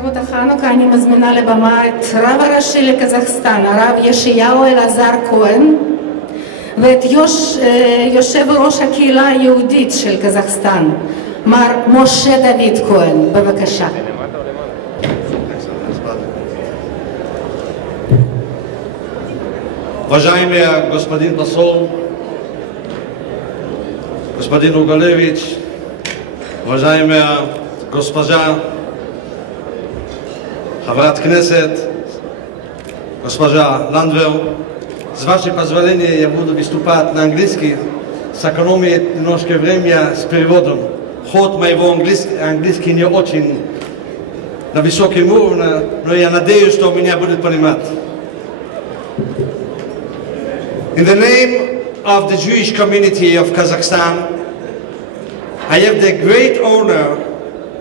לכבוד החנוכה אני מזמינה לבמה את רב הראשי לקזחסטאן, הרב ישעיה אלעזר כהן, ואת יושב ראש הקהילה היהודית של קזחסטן, מר משה דוד כהן. בבקשה. Уважаемый господин посол, господин Уголевич, уважаемая госпожа, חברת кнесет, госпожа Ландвел, с вашего позволения я буду выступать на английский, сэкономить немножко время с переводом. Ход моего английский не очень на высоком уровне, но я надеюсь, что меня будет понимать. In the name of the Jewish community of Kazakhstan, I have the great honor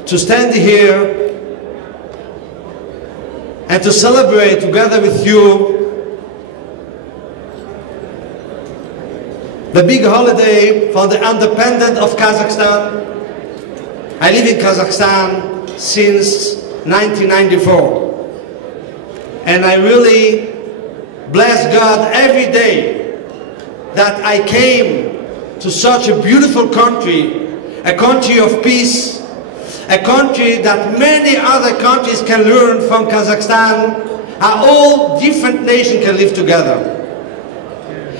to stand here and to celebrate together with you the big holiday for the independence of Kazakhstan. I live in Kazakhstan since 1994, and I really bless God every day that I came to such a beautiful country, a country of peace, a country that many other countries can learn from Kazakhstan, how all different nations can live together.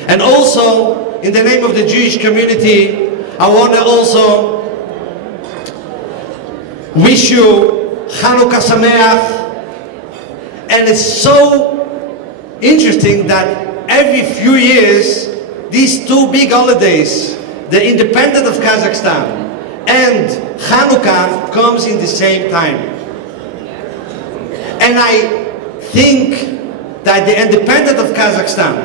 And also, in the name of the Jewish community, I want to also wish you Hanukkah Sameach. And it's so interesting that every few years, these two big holidays, the independence of Kazakhstan and Hanukkah, comes in the same time. And I think that the independence of Kazakhstan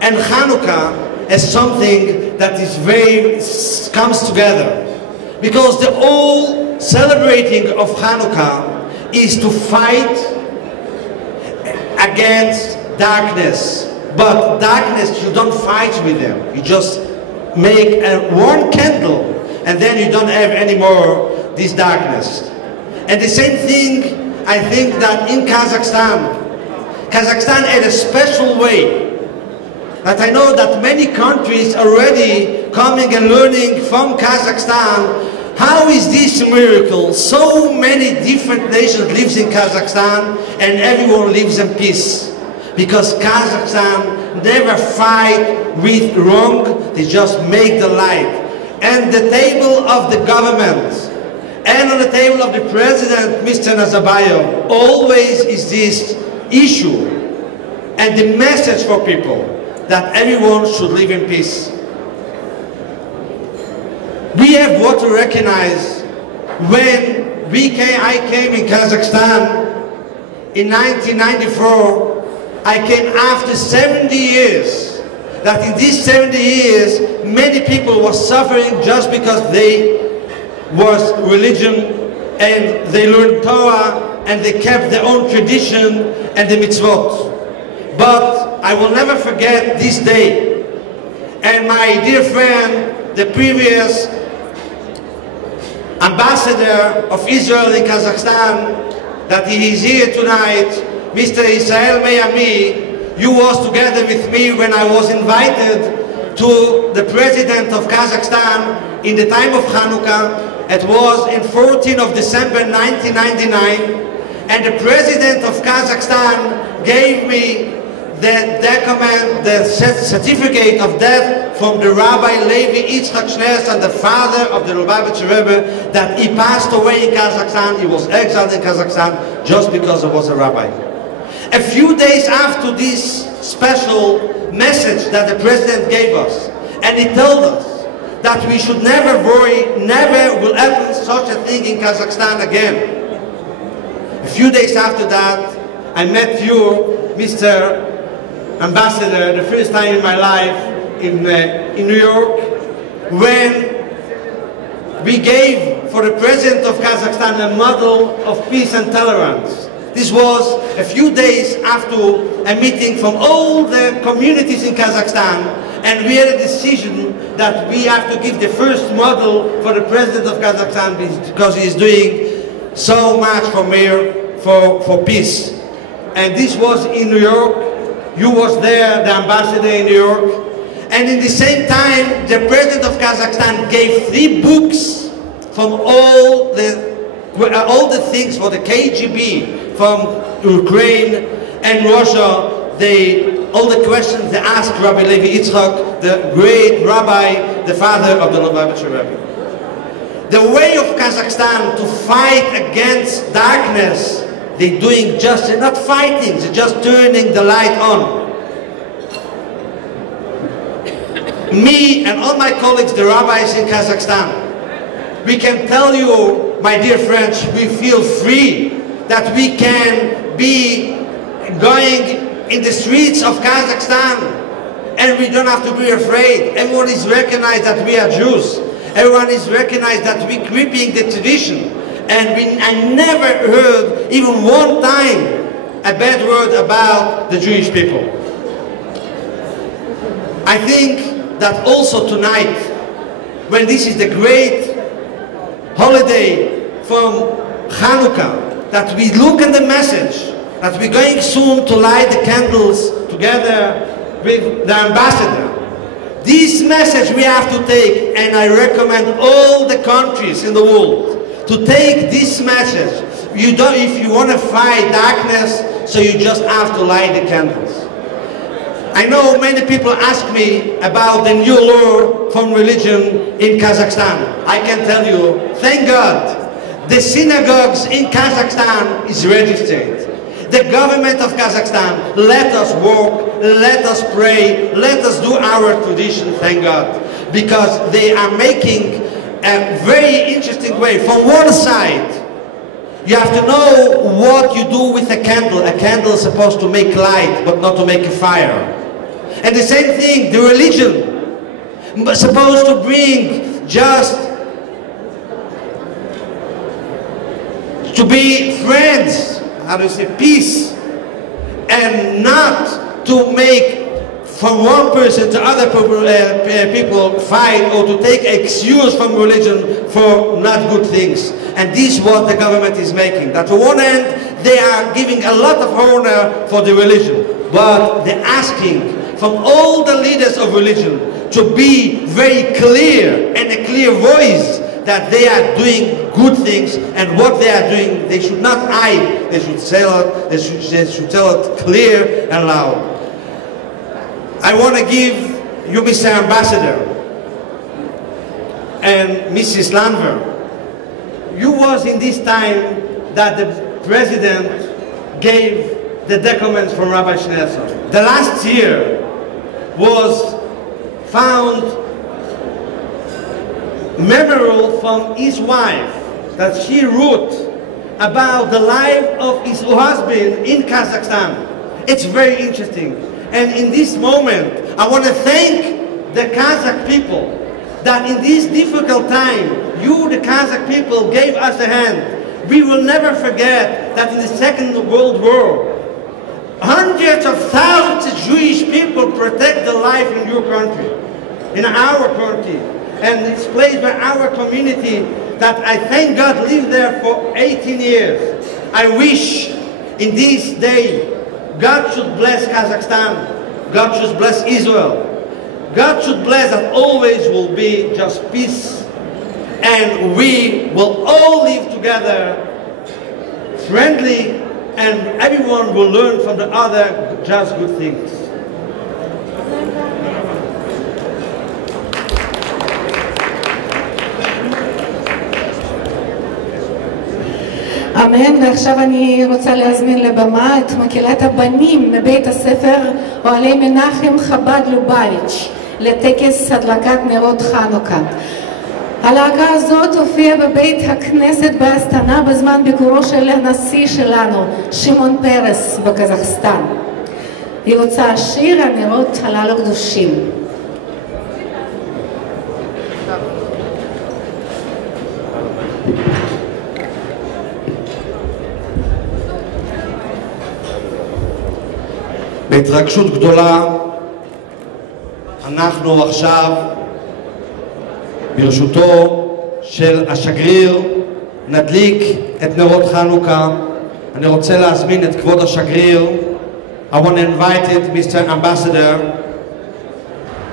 and Hanukkah is something that is comes together. Because the whole celebrating of Hanukkah is to fight against darkness. But darkness, you don't fight with them. You just make one candle, and then you don't have any more this darkness. And the same thing, I think that in Kazakhstan had a special way. That I know that many countries already coming and learning from Kazakhstan, how is this miracle? So many different nations lives in Kazakhstan, and everyone lives in peace. Because Kazakhstan never fight with wrong, they just make the light. And the table of the government and on the table of the president, Mr. Nazarbayev, always is this issue and the message for people that everyone should live in peace. We have what to recognize when I came in Kazakhstan in 1994. I came after 70 years, that in these 70 years, many people were suffering just because they was religion and they learned Torah and they kept their own tradition and the mitzvot. But I will never forget this day. And my dear friend, the previous ambassador of Israel in Kazakhstan, that he is here tonight, Mr. Israel Mayami, you was together with me when I was invited to the president of Kazakhstan in the time of Hanukkah. It was in 14th of December 1999, and the president of Kazakhstan gave me the document, the certificate of death from the Rabbi Levi Yitzchak Schneerson, the father of the Lubavitcher Rebbe, that he passed away in Kazakhstan. He was exiled in Kazakhstan just because he was a rabbi. A few days after this special message that the president gave us, and he told us that we should never worry, never will happen such a thing in Kazakhstan again. A few days after that, I met you, Mr. Ambassador, the first time in my life in New York, when we gave for the president of Kazakhstan a model of peace and tolerance. This was a few days after a meeting from all the communities in Kazakhstan, and we had a decision that we have to give the first model for the president of Kazakhstan because he is doing so much for peace. And this was in New York. You was there, the ambassador in New York. And in the same time, the president of Kazakhstan gave 3 books from all the things for the KGB from Ukraine and Russia. All the questions they asked Rabbi Levi Yitzchak, the great rabbi, the father of the Lubavitcher Rebbe. The way of Kazakhstan to fight against darkness, they're doing just, they're not fighting, they're just turning the light on. Me and all my colleagues, the rabbis in Kazakhstan, we can tell you, my dear friends, we feel free that we can be going in the streets of Kazakhstan and we don't have to be afraid. Everyone is recognized that we are Jews. Everyone is recognized that we're keeping the tradition. And I never heard even one time a bad word about the Jewish people. I think that also tonight, when this is the great holiday from Hanukkah, that we look at the message, that we're going soon to light the candles together with the ambassador. This message we have to take, and I recommend all the countries in the world to take this message. If you want to fight darkness, so you just have to light the candles. I know many people ask me about the new law from religion in Kazakhstan. I can tell you, thank God, the synagogues in Kazakhstan is registered. The government of Kazakhstan let us walk, let us pray, let us do our tradition, thank God. Because they are making a very interesting way. From one side, you have to know what you do with a candle. A candle is supposed to make light, but not to make a fire. And the same thing, the religion is supposed to bring just to be friends, how do you say, peace, and not to make from one person to other people fight or to take excuse from religion for not good things. And this is what the government is making. That on one end, they are giving a lot of honor for the religion, but they're asking from all the leaders of religion to be very clear and a clear voice that they are doing good things, and what they are doing, they should not hide. They should tell it. They should tell it clear and loud. I want to give you, Mr. Ambassador, and Mrs. Landver. You was in this time that the president gave the documents from Rabbi Schneerson. The last year was found memorial from his wife that she wrote about the life of his husband in Kazakhstan. It's very interesting. And in this moment, I want to thank the Kazakh people that in this difficult time, you, the Kazakh people, gave us a hand. We will never forget that in the Second World War, hundreds of thousands of Jewish people protect the life in your country, in our country. And it's placed by our community that I thank God lived there for 18 years. I wish in this day God should bless Kazakhstan, God should bless Israel, God should bless that always will be just peace, and we will all live together friendly, and everyone will learn from the other just good things. אמן. ועכשיו אני רוצה להזמין לבמה את מקהלת הבנים מבית הספר אהלי מנחם חב"ד לובביץ' לטקס הדלקת נרות חנוכה. הלהקה הזאת הופיעה בבית הכנסת באסטנה בזמן ביקורו של הנשיא שלנו, שמעון פרס, בקזחסטן. היא רוצה השיר הנרות הללו קדושים. בהתרגשות גדולה אנחנו עכשיו ברשותו של השגריר נדליק את נרות חנוכה אני רוצה להזמין את כבוד השגריר. I want to invite it, Mr. Ambassador,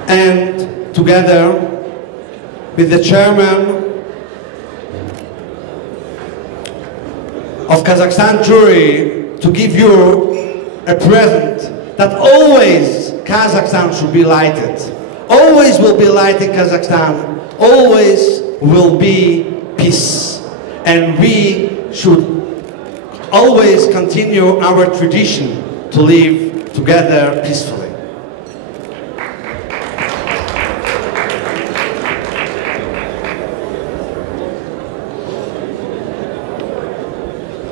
and together with the chairman of Kazakhstan jury to give you a present that always Kazakhstan should be lighted. Always will be light in Kazakhstan. Always will be peace. And we should always continue our tradition to live together peacefully.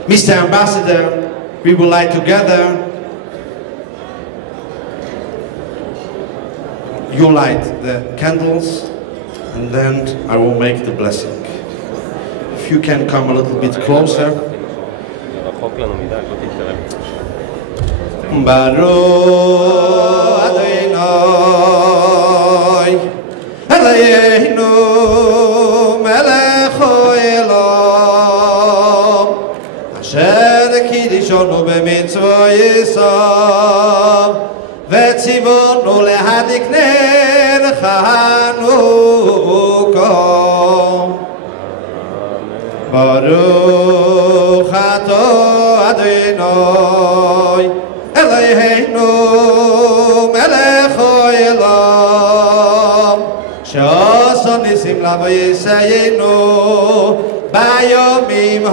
Mr. Ambassador, we will light together. You light the candles, and then I will make the blessing. If you can come a little bit closer. Baruch Adonai Eloheinu melech haolam asher kiddushonu b'mitzvotav v'tzivonu להדליק נר חנוכה. Baruch atah Adonai Eloheinu melech haolam she'asa nisim l'avoseinu bayomim